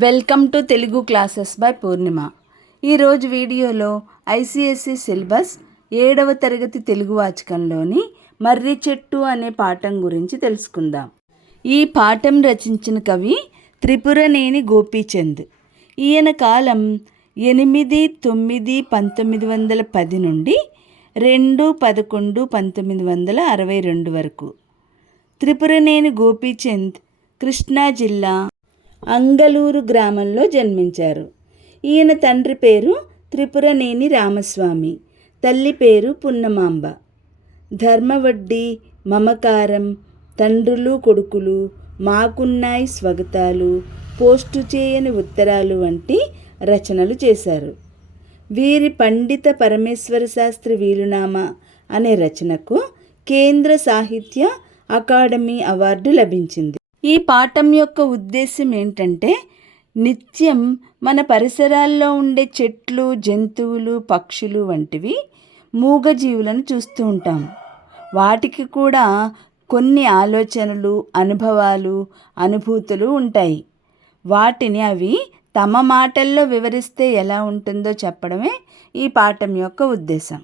Welcome to Telugu classes by Purnima. ఈరోజు వీడియోలో ICSC syllabus ఏడవ తరగతి తెలుగు వాచకంలోని మర్రి చెట్టు అనే పాఠం గురించి తెలుసుకుందాం. ఈ పాఠం రచించిన కవి త్రిపురనేని గోపీచంద్. ఈయన కాలం ఎనిమిది తొమ్మిది పంతొమ్మిది వందల పది నుండి రెండు పదకొండు పంతొమ్మిది వందల అరవై రెండు వరకు. త్రిపురనేని గోపీచంద్ కృష్ణా జిల్లా అంగలూరు గ్రామంలో జన్మించారు. ఈయన తండ్రి పేరు త్రిపురనేని రామస్వామి తల్లి పేరు పున్నమాంబ. ధర్మవడ్డీ మమకారం తండ్రులు కొడుకులు మాకున్నాయి స్వగతాలు పోస్టు చేయని ఉత్తరాలు వంటి రచనలు చేశారు. వీరి పండిత పరమేశ్వర శాస్త్రి వీలునామా అనే రచనకు కేంద్ర సాహిత్య అకాడమీ అవార్డు లభించింది. ఈ పాఠం యొక్క ఉద్దేశం ఏంటంటే నిత్యం మన పరిసరాల్లో ఉండే చెట్లు జంతువులు పక్షులు వంటివి మూగజీవులను చూస్తూ ఉంటాం. వాటికి కూడా కొన్ని ఆలోచనలు అనుభవాలు అనుభూతులు ఉంటాయి. వాటిని అవి తమ మాటల్లో వివరిస్తే ఎలా ఉంటుందో చెప్పడమే ఈ పాఠం యొక్క ఉద్దేశం.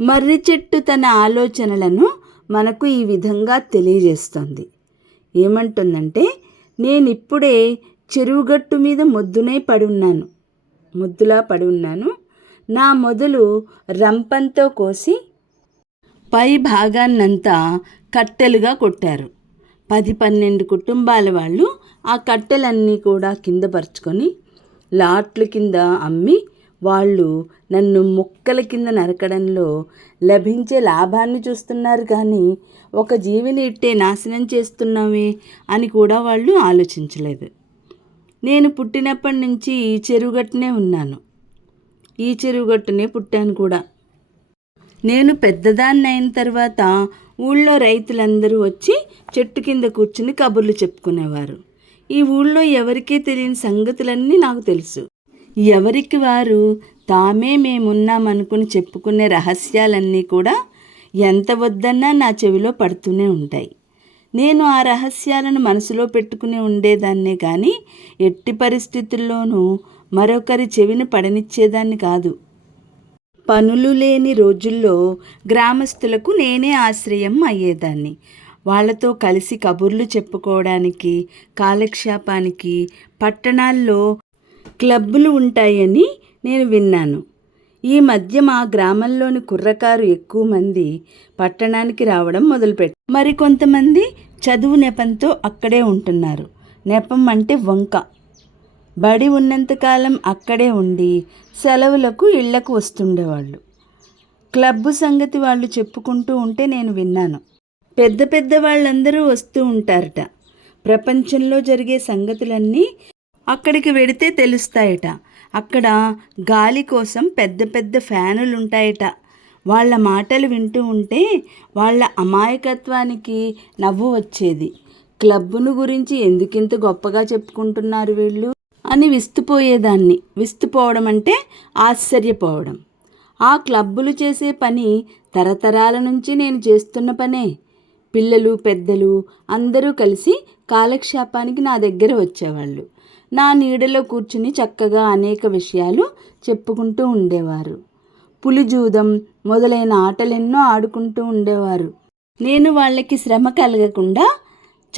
మర్రి చెట్టు తన ఆలోచనలను మనకు ఈ విధంగా తెలియజేస్తుంది. ఏమంటుందంటే నేను ఇప్పుడే చెరువుగట్టు మీద మొద్దునే పడి ఉన్నాను ముద్దులా పడి ఉన్నాను నా మొదలు రంపంతో కోసి పై భాగాన్నంతా కట్టెలుగా కొట్టారు. పది పన్నెండు కుటుంబాల వాళ్ళు ఆ కట్టెలన్నీ కూడా కింద పరుచుకొని లాట్లు కింద అమ్మి వాళ్ళు నన్ను ముక్కల కింద నరకడంలో లభించే లాభాన్ని చూస్తున్నారు కానీ ఒక జీవిని ఇట్టే నాశనం చేస్తున్నామే అని కూడా వాళ్ళు ఆలోచించలేదు. నేను పుట్టినప్పటి నుంచి ఈ చెరువుగట్టునే ఉన్నాను. ఈ చెరువుగట్టునే పుట్టాను కూడా. నేను పెద్దదాన్ని అయిన తర్వాత ఊళ్ళో రైతులందరూ వచ్చి చెట్టు కింద కూర్చుని కబుర్లు చెప్పుకునేవారు. ఈ ఊళ్ళో ఎవరికీ తెలియని సంగతులన్నీ నాకు తెలుసు. ఎవరికి వారు? తామే మేమున్నామనుకుని చెప్పుకునే రహస్యాలన్నీ కూడా ఎంత వద్దన్నా నా చెవిలో పడుతూనే ఉంటాయి. నేను ఆ రహస్యాలను మనసులో పెట్టుకుని ఉండేదాన్నే కానీ ఎట్టి పరిస్థితుల్లోనూ మరొకరి చెవిని పడనిచ్చేదాన్ని కాదు. పనులు లేని రోజుల్లో గ్రామస్తులకు నేనే ఆశ్రయం అయ్యేదాన్ని. వాళ్ళతో కలిసి కబుర్లు చెప్పుకోవడానికి కాలక్షేపానికి పట్టణాల్లో క్లబ్బులు ఉంటాయని నేను విన్నాను. ఈ మధ్య మా గ్రామంలోని కుర్రకారు ఎక్కువ మంది పట్టణానికి రావడం మొదలుపెట్టారు. మరి కొంతమంది చదువు నెపంతో అక్కడే ఉంటున్నారు. నెపం అంటే వంక. బడి ఉన్నంతకాలం అక్కడే ఉండి సెలవులకు ఇళ్ళకు వస్తుండేవాళ్ళు. క్లబ్బు సంగతి వాళ్ళు చెప్పుకుంటూ ఉంటే నేను విన్నాను. పెద్ద పెద్ద వాళ్ళందరూ వస్తూ ఉంటారట. ప్రపంచంలో జరిగే సంగతులన్నీ అక్కడికి వెడితే తెలుస్తాయట. అక్కడ గాలి కోసం పెద్ద పెద్ద ఫ్యానులు ఉంటాయట వాళ్ళ మాటలు వింటూ ఉంటే వాళ్ళ అమాయకత్వానికి నవ్వు వచ్చేది. క్లబ్బును గురించి ఎందుకింత గొప్పగా చెప్పుకుంటున్నారు వీళ్ళు? అని విస్తుపోయేదాన్ని. విస్తుపోవడం అంటే ఆశ్చర్యపోవడం. ఆ క్లబ్బులు చేసే పని తరతరాల నుంచి నేను చేస్తున్న పనే. పిల్లలు పెద్దలు అందరూ కలిసి కాలక్షేపానికి నా దగ్గర వచ్చేవాళ్ళు. నా నీడలో కూర్చుని చక్కగా అనేక విషయాలు చెప్పుకుంటూ ఉండేవారు. పులిజూదం మొదలైన ఆటలెన్నో ఆడుకుంటూ ఉండేవారు. నేను వాళ్ళకి శ్రమ కలగకుండా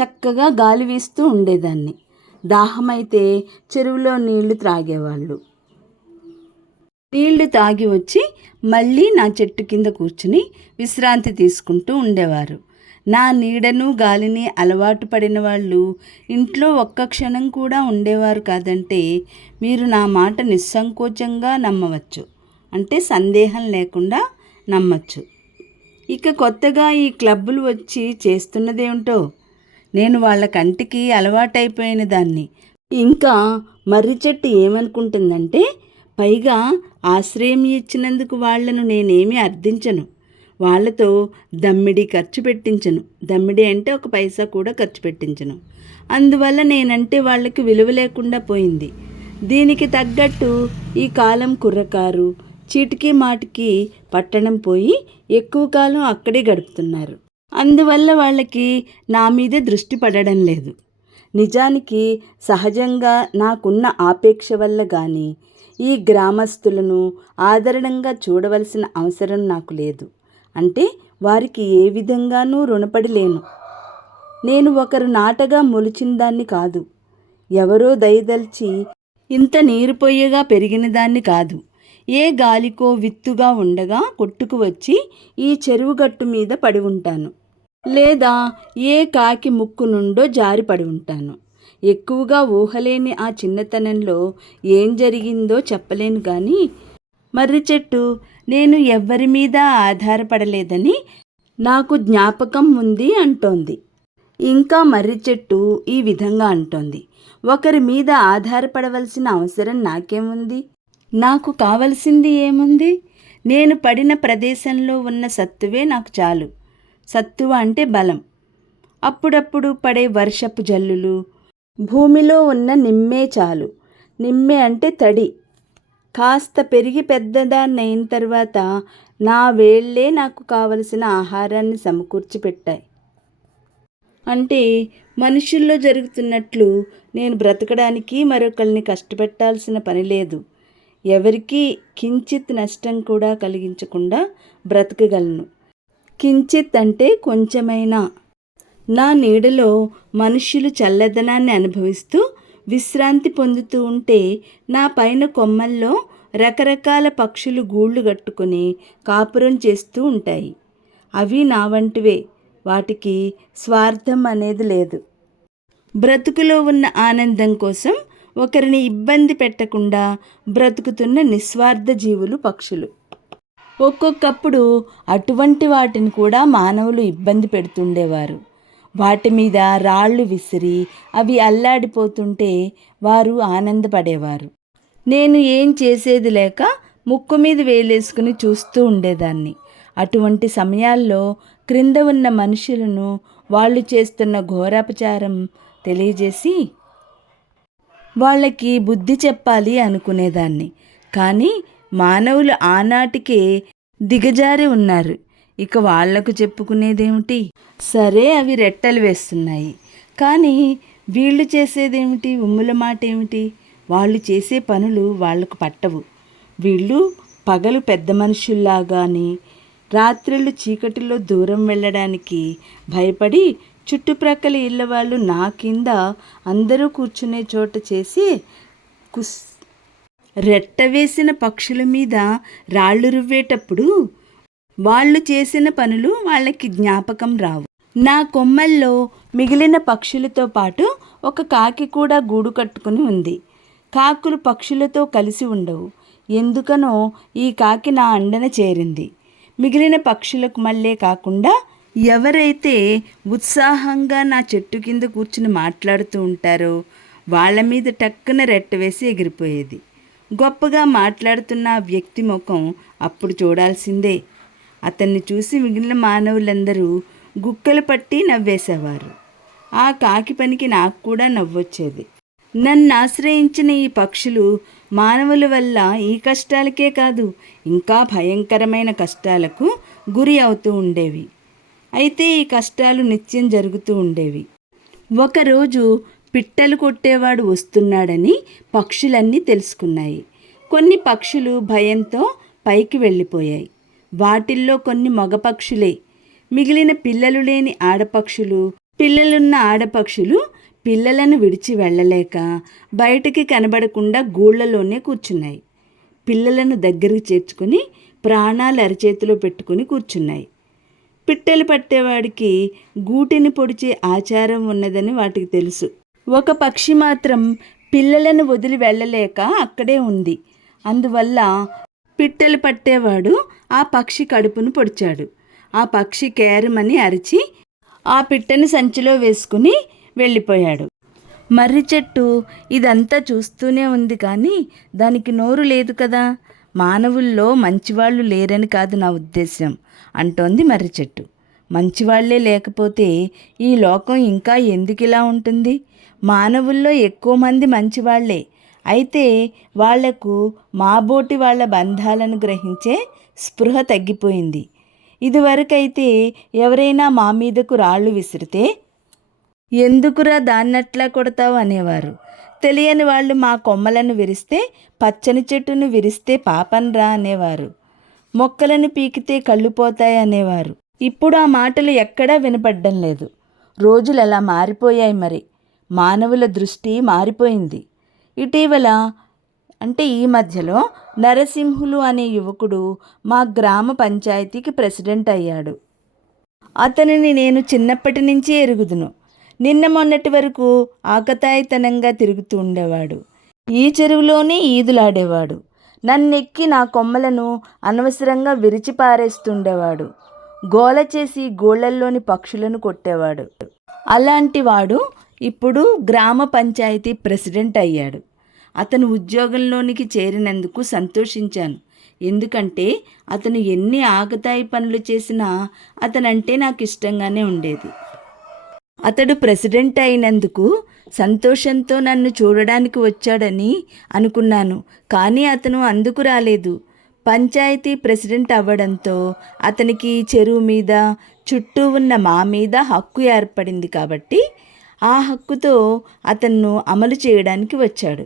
చక్కగా గాలి వీస్తూ ఉండేదాన్ని. దాహమైతే చెరువులో నీళ్ళు త్రాగేవాళ్ళు. నీళ్ళు తాగి వచ్చి మళ్ళీ నా చెట్టు కింద కూర్చుని విశ్రాంతి తీసుకుంటూ ఉండేవారు. నా నీడను గాలిని అలవాటు పడిన వాళ్ళు ఇంట్లో ఒక్క క్షణం కూడా ఉండేవారు కాదంటే మీరు నా మాట నిస్సంకోచంగా నమ్మవచ్చు. అంటే సందేహం లేకుండా నమ్మచ్చు. ఇక కొత్తగా ఈ క్లబ్బులు వచ్చి చేస్తున్నదేమిటో? నేను వాళ్ళ కంటికి అలవాటైపోయిన దాన్ని. ఇంకా మర్రి చెట్టు ఏమనుకుంటుందంటే పైగా ఆశ్రయం ఇచ్చినందుకు వాళ్ళను నేనేమీ అర్థించను. వాళ్ళతో దమ్మిడి ఖర్చు పెట్టించను. దమ్మిడి అంటే ఒక పైసా కూడా ఖర్చు పెట్టించను. అందువల్ల నేనంటే వాళ్ళకి విలువ లేకుండా పోయింది. దీనికి తగ్గట్టు ఈ కాలం కుర్రకారు చీటికి మాటికి పట్టణం పోయి ఎక్కువ కాలం అక్కడే గడుపుతున్నారు. అందువల్ల వాళ్ళకి నా మీదే దృష్టి పడడం లేదు. నిజానికి సహజంగా నాకున్న ఆపేక్ష వల్ల కానీ ఈ గ్రామస్తులను ఆదరణంగా చూడవలసిన అవసరం నాకు లేదు. అంటే వారికి ఏ విధంగానూ రుణపడి లేను నేను ఒకరు నాటగా మొలిచిన దాన్ని కాదు. ఎవరో దయదల్చి ఇంత నీరు పొయ్యగా పెరిగిన దాన్ని కాదు. ఏ గాలికో విత్తుగా ఉండగా కొట్టుకు వచ్చి ఈ చెరువు గట్టు మీద పడి ఉంటాను. లేదా ఏ కాకి ముక్కు నుండో జారి పడి ఉంటాను. ఎక్కువగా ఊహలేని ఆ చిన్నతనంలో ఏం జరిగిందో చెప్పలేను కానీ మర్రి చెట్టు నేను ఎవ్వరి మీద ఆధారపడలేదని నాకు జ్ఞాపకం ఉంది అంటోంది. ఇంకా మర్రి చెట్టు ఈ విధంగా అంటోంది. ఒకరి మీద ఆధారపడవలసిన అవసరం నాకేముంది? నాకు కావలసింది ఏముంది? నేను పడిన ప్రదేశంలో ఉన్న సత్తువే నాకు చాలు. సత్తువ అంటే బలం. అప్పుడప్పుడు పడే వర్షపు జల్లులు. భూమిలో ఉన్న నిమ్మే చాలు. నిమ్మే అంటే తడి. కాస్త పెరిగి పెద్దదాన్ని అయిన తర్వాత నా వేళ్ళే నాకు కావలసిన ఆహారాన్ని సమకూర్చి పెట్టాయి అంటే మనుషుల్లో జరుగుతున్నట్లు నేను బ్రతకడానికి మరొకరిని కష్టపెట్టాల్సిన పని లేదు. ఎవరికీ కించిత్ నష్టం కూడా కలిగించకుండా బ్రతకగలను. కించిత్ అంటే కొంచెమైనా. నా నీడలో మనుషులు చల్లదనాన్ని అనుభవిస్తూ విశ్రాంతి పొందుతూ ఉంటే నా పైన కొమ్మల్లో రకరకాల పక్షులు గూళ్ళు కట్టుకొని కాపురం చేస్తూ ఉంటాయి. అవి నా వంటివే. వాటికి స్వార్థం అనేది లేదు. బ్రతుకులో ఉన్న ఆనందం కోసం ఒకరిని ఇబ్బంది పెట్టకుండా బ్రతుకుతున్న నిస్వార్థ జీవులు పక్షులు. ఒక్కొక్కప్పుడు అటువంటి వాటిని కూడా మానవులు ఇబ్బంది పెడుతుండేవారు. వాటి మీద రాళ్ళు విసిరి అవి అల్లాడిపోతుంటే వారు ఆనందపడేవారు. నేను ఏం చేసేది లేక ముక్కు మీద వేలేసుకుని చూస్తూ ఉండేదాన్ని. అటువంటి సమయాల్లో క్రింద ఉన్న మనుషులను వాళ్ళు చేస్తున్న ఘోరాపచారం తెలియజేసి వాళ్ళకి బుద్ధి చెప్పాలి అనుకునేదాన్ని. కానీ మానవులు ఆనాటికే దిగజారి ఉన్నారు. ఇక వాళ్ళకు చెప్పుకునేదేమిటి? సరే అవి రెట్టలు వేస్తున్నాయి. కానీ వీళ్ళు చేసేదేమిటి? ఉమ్ముల మాట ఏమిటి వాళ్ళు చేసే పనులు వాళ్ళకు పట్టవు. వీళ్ళు పగలు పెద్ద మనుషుల్లాగాని రాత్రులు చీకటిలో దూరం వెళ్ళడానికి భయపడి చుట్టుప్రక్కల ఇళ్ళ వాళ్ళు నా కింద అందరూ కూర్చునే చోట చేసి కుస్ రెట్ట వేసిన పక్షుల మీద రాళ్ళు రువ్వేటప్పుడు వాళ్ళు చేసిన పనులు వాళ్ళకి జ్ఞాపకం రావు. నా కొమ్మల్లో మిగిలిన పక్షులతో పాటు ఒక కాకి కూడా గూడు కట్టుకుని ఉంది. కాకులు పక్షులతో కలిసి ఉండవు. ఎందుకనో ఈ కాకి నా అండన చేరింది. మిగిలిన పక్షులకు మళ్ళీ కాకుండా ఎవరైతే ఉత్సాహంగా నా చెట్టు కింద కూర్చుని మాట్లాడుతూ ఉంటారో వాళ్ళ మీద టక్కున రెట్ట వేసి ఎగిరిపోయేది. గొప్పగా మాట్లాడుతున్న వ్యక్తి ముఖం అప్పుడు చూడాల్సిందే. అతన్ని చూసి మిగిలిన మానవులందరూ గుక్కలు పట్టి నవ్వేసేవారు. ఆ కాకి పనికి నాకు కూడా నవ్వొచ్చేది. నన్ను ఆశ్రయించిన ఈ పక్షులు మానవుల వల్ల ఈ కష్టాలకే కాదు ఇంకా భయంకరమైన కష్టాలకు గురి అవుతూ ఉండేవి. అయితే ఈ కష్టాలు నిత్యం జరుగుతూ ఉండేవి. ఒకరోజు పిట్టలు కొట్టేవాడు వస్తున్నాడని పక్షులన్నీ తెలుసుకున్నాయి. కొన్ని పక్షులు భయంతో పైకి వెళ్ళిపోయాయి. వాటిల్లో కొన్ని మగపక్షులే. మిగిలిన పిల్లలు లేని ఆడపక్షులు. పిల్లలున్న ఆడపక్షులు పిల్లలను విడిచి వెళ్ళలేక బయటికి కనబడకుండా గూళ్ళలోనే కూర్చున్నాయి. పిల్లలను దగ్గరికి చేర్చుకుని ప్రాణాలు అరచేతిలో పెట్టుకుని కూర్చున్నాయి. పిట్టలు పట్టేవాడికి గూటిని పొడిచే ఆచారం ఉన్నదని వాటికి తెలుసు. ఒక పక్షి మాత్రం పిల్లలను వదిలి వెళ్ళలేక అక్కడే ఉంది. అందువల్ల పిట్టలు పట్టేవాడు ఆ పక్షి కడుపును పొడిచాడు. ఆ పక్షి కేరమని అరిచి ఆ పిట్టని సంచిలో వేసుకుని వెళ్ళిపోయాడు. మర్రి చెట్టు ఇదంతా చూస్తూనే ఉంది కానీ దానికి నోరు లేదు కదా. మానవుల్లో మంచివాళ్ళు లేరని కాదు నా ఉద్దేశం అంటోంది మర్రి చెట్టు. మంచివాళ్ళే లేకపోతే ఈ లోకం ఇంకా ఎందుకు ఇలా ఉంటుంది? మానవుల్లో ఎక్కువ మంది మంచివాళ్ళే. అయితే వాళ్ళకు మాబోటి వాళ్ళ బంధాలను గ్రహించే స్పృహ తగ్గిపోయింది. ఇదివరకైతే ఎవరైనా మా మీదకు రాళ్ళు విసిరితే ఎందుకురా దాన్నట్లా కొడతావు అనేవారు. తెలియని వాళ్ళు మా కొమ్మలను విరిస్తే పచ్చని చెట్టును విరిస్తే పాపన్రా అనేవారు. మొక్కలను పీకితే కళ్ళు పోతాయి అనేవారు. ఇప్పుడు ఆ మాటలు ఎక్కడా వినపడ్డం లేదు. రోజులు అలా మారిపోయాయి మరి. మానవుల దృష్టి మారిపోయింది. ఇటీవల అంటే ఈ మధ్యలో నరసింహులు అనే యువకుడు మా గ్రామ పంచాయతీకి ప్రెసిడెంట్ అయ్యాడు. అతనిని నేను చిన్నప్పటి నుంచి ఎరుగుదును. నిన్న మొన్నటి వరకు ఆకతాయితనంగా తిరుగుతూ ఉండేవాడు. ఈ చెరువులోనే ఈదులాడేవాడు. నన్నెక్కి నా కొమ్మలను అనవసరంగా విరిచి పారేస్తుండేవాడు. గోల చేసి గోళ్ళల్లోని పక్షులను కొట్టేవాడు. అలాంటి వాడు ఇప్పుడు గ్రామ పంచాయతీ ప్రెసిడెంట్ అయ్యాడు. అతను ఉద్యోగంలోనికి చేరినందుకు సంతోషించాను. ఎందుకంటే అతను ఎన్ని ఆగతాయి పనులు చేసినా అతనంటే నాకు ఇష్టంగానే ఉండేది. అతడు ప్రెసిడెంట్ అయినందుకు సంతోషంతో నన్ను చూడడానికి వచ్చాడని అనుకున్నాను. కానీ అతను అందుకు రాలేదు. పంచాయతీ ప్రెసిడెంట్ అవ్వడంతో అతనికి చెరువు మీద చుట్టూ ఉన్న మా మీద హక్కు ఏర్పడింది కాబట్టి ఆ హక్కుతో అతన్ను అమలు చేయడానికి వచ్చాడు.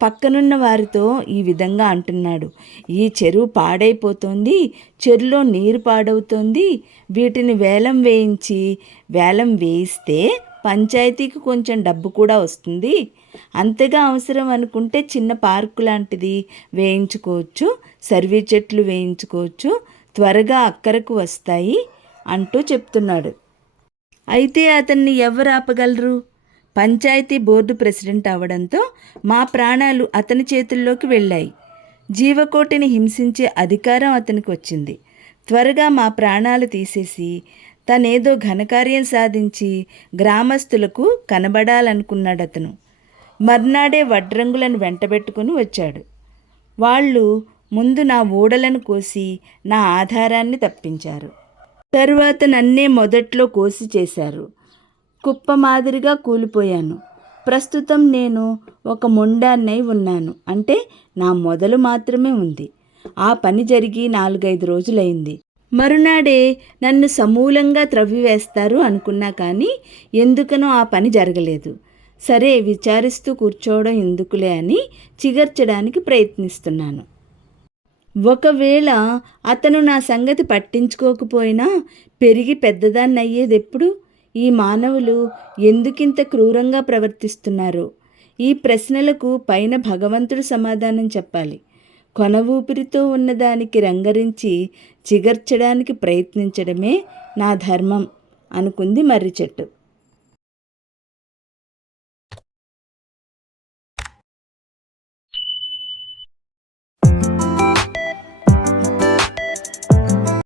పక్కనున్న వారితో ఈ విధంగా అంటున్నాడు. ఈ చెరువు పాడైపోతుంది చెరువులో నీరు పాడవుతోంది వీటిని వేలం వేయించి వేలం వేయిస్తే పంచాయతీకి కొంచెం డబ్బు కూడా వస్తుంది. అంతగా అవసరం అనుకుంటే చిన్న పార్కు లాంటిది వేయించుకోవచ్చు సర్వీ చెట్లు వేయించుకోవచ్చు త్వరగా అక్కరకు వస్తాయి అంటూ చెప్తున్నాడు. అయితే అతన్ని ఎవరు ఆపగలరు? పంచాయతీ బోర్డు ప్రెసిడెంట్ అవడంతో మా ప్రాణాలు అతని చేతుల్లోకి వెళ్ళాయి. జీవకోటిని హింసించే అధికారం అతనికి వచ్చింది. త్వరగా మా ప్రాణాలు తీసేసి తనేదో ఘనకార్యం సాధించి గ్రామస్తులకు కనబడాలనుకున్నాడు అతను మర్నాడే వడ్రంగులను వెంటబెట్టుకుని వచ్చాడు. వాళ్ళు ముందు నా ఊడలను కోసి నా ఆధారాన్ని తప్పించారు. తరువాత నన్నే మొదట్లో కోసి చేశారు. కుప్ప మాదిరిగా కూలిపోయాను. ప్రస్తుతం నేను ఒక మొండాన్నై ఉన్నాను. అంటే నా మొదలు మాత్రమే ఉంది. ఆ పని జరిగి నాలుగైదు రోజులైంది. మరునాడే నన్ను సమూలంగా త్రవ్వివేస్తారు అనుకున్నా కానీ ఎందుకనో ఆ పని జరగలేదు. సరే విచారిస్తూ కూర్చోవడం ఎందుకులే అని చిగర్చడానికి ప్రయత్నిస్తున్నాను. ఒకవేళ అతను నా సంగతి పట్టించుకోకపోయినా పెరిగి పెద్దదాన్ని అయ్యేది ఎప్పుడు ఈ మానవులు ఎందుకింత క్రూరంగా ప్రవర్తిస్తున్నారు? ఈ ప్రశ్నలకు పైన భగవంతుడు సమాధానం చెప్పాలి. కొన ఊపిరితో ఉన్నదానికి రంగరించి చిగర్చడానికి ప్రయత్నించడమే నా ధర్మం అనుకుంది మర్రి చెట్టు